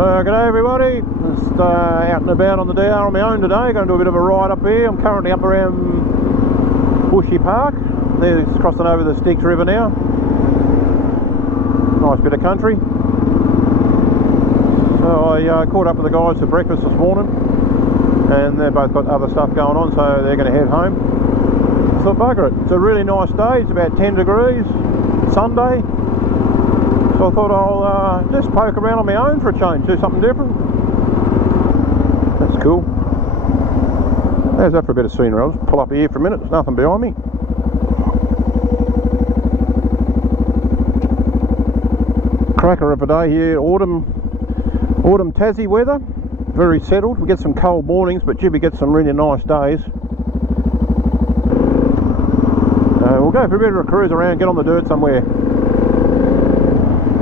G'day everybody, just out and about on the DR on my own today. Going to do a bit of a ride up here. I'm currently up around Bushy Park. There's crossing over the Styx River now. Nice bit of country. So I caught up with the guys for breakfast this morning, and they've both got other stuff going on, so they're going to head home. I thought, bugger it, it's a really nice day. It's about 10 degrees, Sunday. So I thought I'll just poke around on my own for a change, do something different. That's cool. There's that for a bit of scenery. I'll just pull up here for a minute, there's nothing behind me. Cracker of a day here, autumn Tassie weather, very settled. We get some cold mornings, but gee, we get some really nice days. We'll go for a bit of a cruise around, get on the dirt somewhere.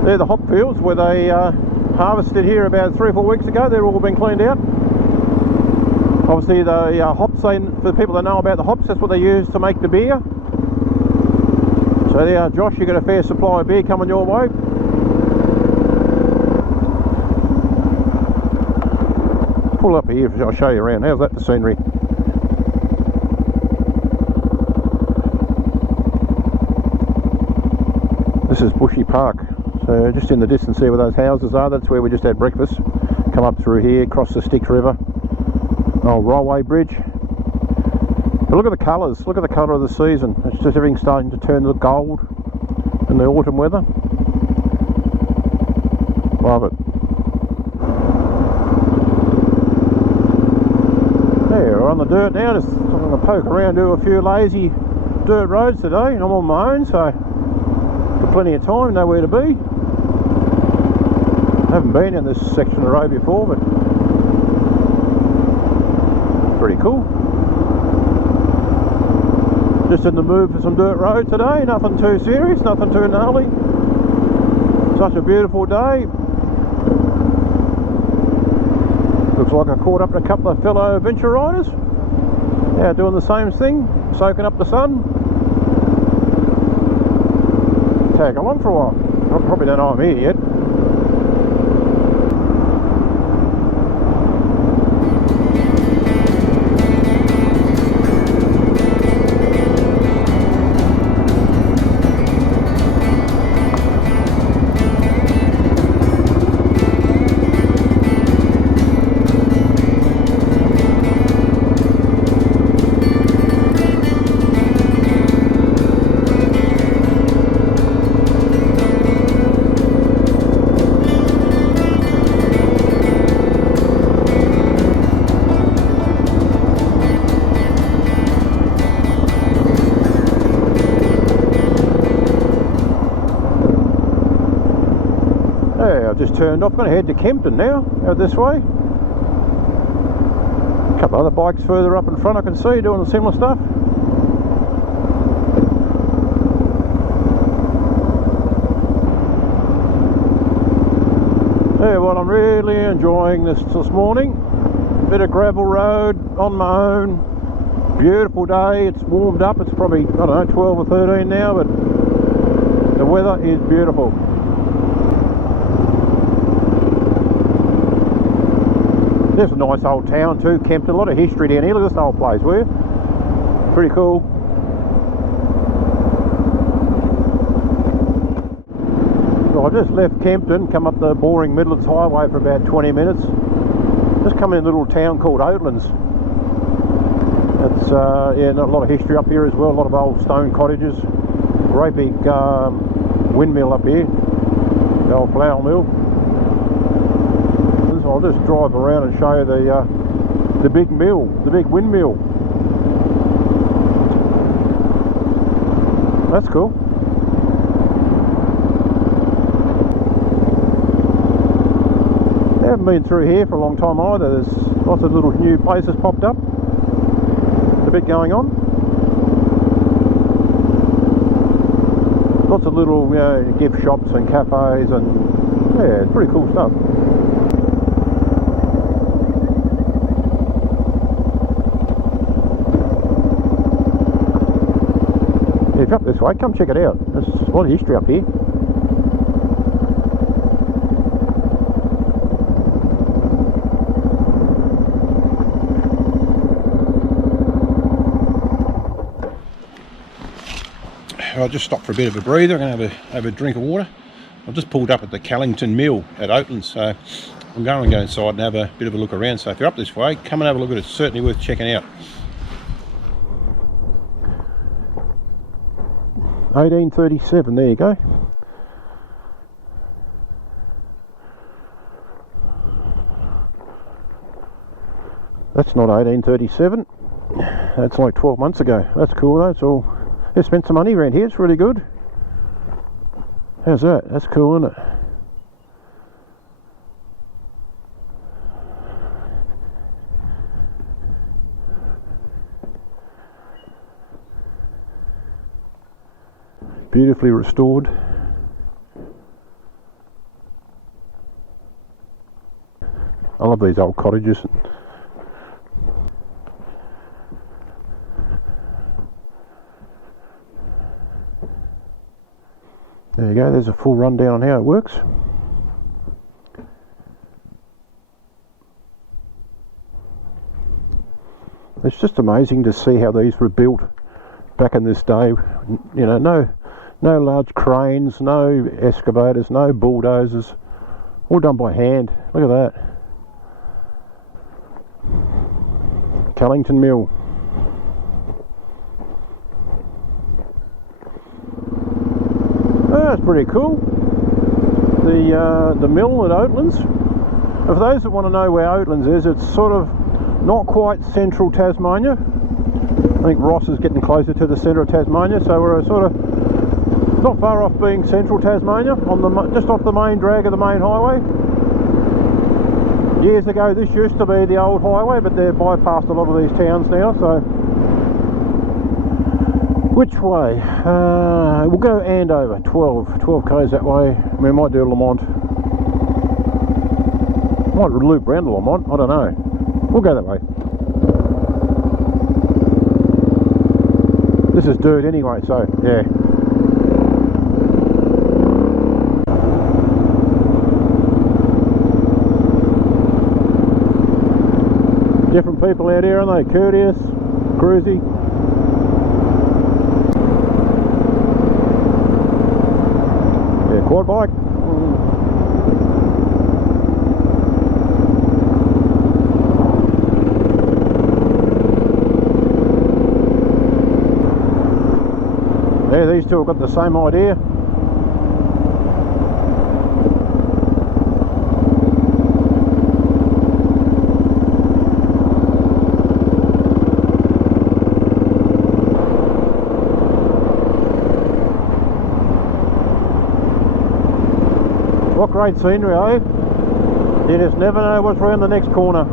They're the hop fields where they harvested here about 3 or 4 weeks ago. They're all been cleaned out. Obviously the hops, for the people that know about the hops, that's what they use to make the beer. So there, Josh, you got a fair supply of beer coming your way. Pull up here, I'll show you around. How's that for scenery? This is Bushy Park. So just in the distance there where those houses are, that's where we just had breakfast. Come up through here, cross the Styx River. Old railway bridge. But look at the colours, look at the colour of the season. It's just everything starting to turn to gold in the autumn weather. Love it. There, we're on the dirt now. Just I'm going to poke around, do a few lazy dirt roads today. I'm on my own, so got plenty of time, nowhere to be. I haven't been in this section of the road before, but pretty cool. Just in the mood for some dirt road today, nothing too serious, nothing too gnarly. Such a beautiful day. Looks like I caught up with a couple of fellow adventure riders. Now doing the same thing, soaking up the sun. Tag along for a while. I probably don't know I'm here yet. Just turned off. I'm going to head to Kempton now, out this way. A couple other bikes further up in front I can see doing the similar stuff. Yeah, well, I'm really enjoying this morning. Bit of gravel road on my own. Beautiful day. It's warmed up. It's probably, I don't know, 12 or 13 now, but the weather is beautiful. There's a nice old town too, Kempton. A lot of history down here. Look at this old place, will you? Pretty cool. So I just left Kempton, come up the boring Midlands Highway for about 20 minutes. Just come in a little town called Oatlands. It's yeah, a lot of history up here as well. A lot of old stone cottages. Great big windmill up here. The old flour mill. I'll just drive around and show you the big mill, the big windmill. That's cool. I haven't been through here for a long time either. There's lots of little new places popped up. A bit going on. Lots of little, you know, gift shops and cafes, and yeah, it's pretty cool stuff. If you're up this way, come check it out. There's a lot of history up here. I just stopped for a bit of a breather. I'm going to have a drink of water. I've just pulled up at the Callington Mill at Oatlands, so I'm going to go inside and have a bit of a look around. So if you're up this way, come and have a look at it. It's certainly worth checking out. 1837, there you go. That's not 1837. That's like 12 months ago. That's cool though. It's all, they spent some money around here. It's really good. How's that? That's cool, isn't it? Beautifully restored. I love these old cottages. There you go, there's a full rundown on how it works. It's just amazing to see how these were built back in this day. You know, no large cranes, no excavators, no bulldozers, all done by hand. Look at that. Callington Mill. Oh, that's pretty cool. The mill at Oatlands. And for those that want to know where Oatlands is, it's sort of not quite central Tasmania. I think Ross is getting closer to the centre of Tasmania, so we're sort of not far off being central Tasmania, on the just off the main drag of the main highway. Years ago this used to be the old highway, but they've bypassed a lot of these towns now, so which way? We'll go Andover, 12 k's that way. We might do Lamont. Might loop round to Lamont, I don't know. We'll go that way. This is dirt anyway, so yeah. Different people out here, aren't they? Courteous, cruisy. Yeah, quad bike. Yeah, these two have got the same idea. What great scenery, eh? You just never know what's around the next corner.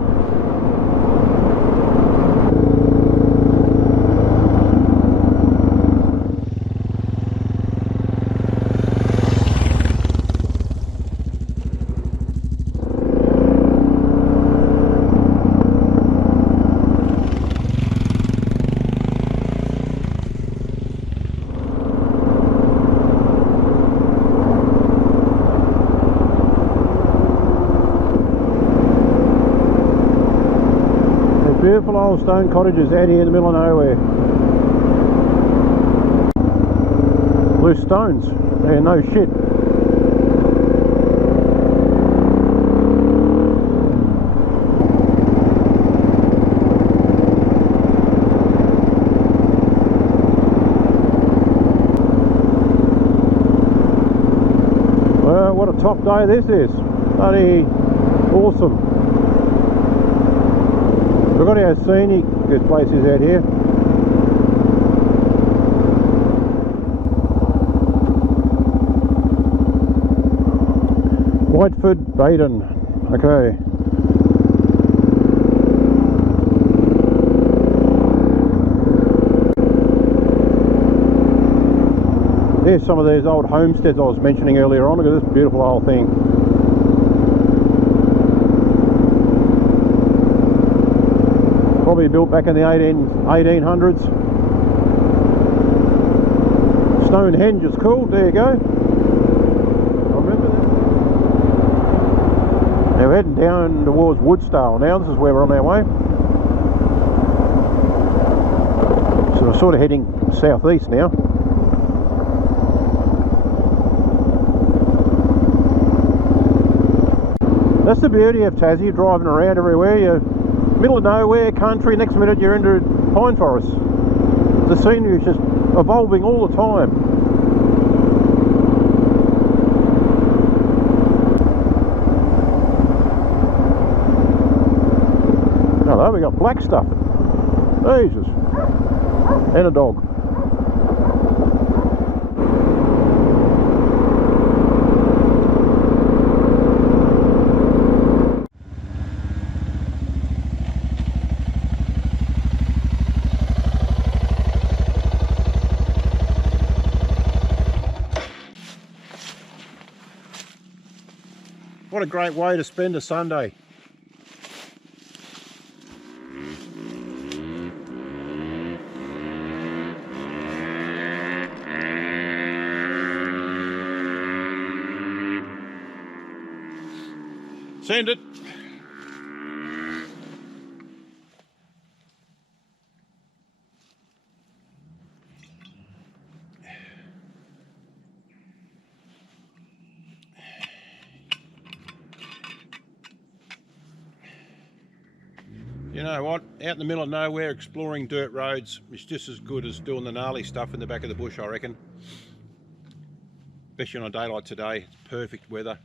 Beautiful old stone cottages out here in the middle of nowhere. Loose stones. Yeah, no shit. Well, what a top day this is. Bloody awesome. Look at how scenic this place is out here. Whiteford, Baden. Okay. Here's some of these old homesteads I was mentioning earlier on. Look at this beautiful old thing. Probably built back in the 1800s. Stonehenge is cool, there you go. I remember that. Now we're heading down towards Woodstale now. This is where we're on our way. So we're sort of heading southeast now. That's the beauty of Tassie, driving around everywhere. You're middle of nowhere, country, next minute you're into pine forests. The scenery is just evolving all the time. Hello, we got black stuff. Jesus. And a dog. What a great way to spend a Sunday. Send it. You know what? Out in the middle of nowhere exploring dirt roads is just as good as doing the gnarly stuff in the back of the bush, I reckon. Especially on a day like today. It's perfect weather.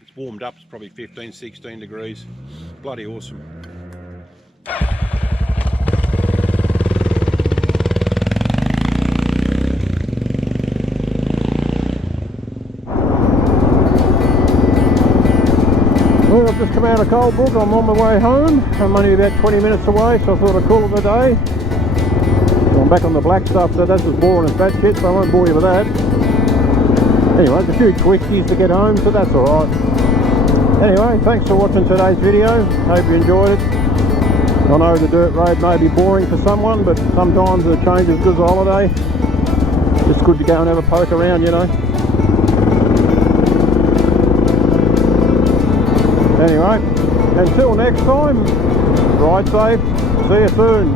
It's warmed up, it's probably 15, 16 degrees. Bloody awesome. Well, I've just come out of Coldbrook. I'm on my way home. I'm only about 20 minutes away, so I thought I'd call it a day. I'm back on the black stuff, so that's as boring as that shit, so I won't bore you with that. Anyway, there's a few quickies to get home, so that's alright. Anyway, thanks for watching today's video. Hope you enjoyed it. I know the dirt road may be boring for someone, but sometimes a change is good as a holiday. It's good to go and have a poke around, you know. Anyway, until next time, ride safe. See you soon.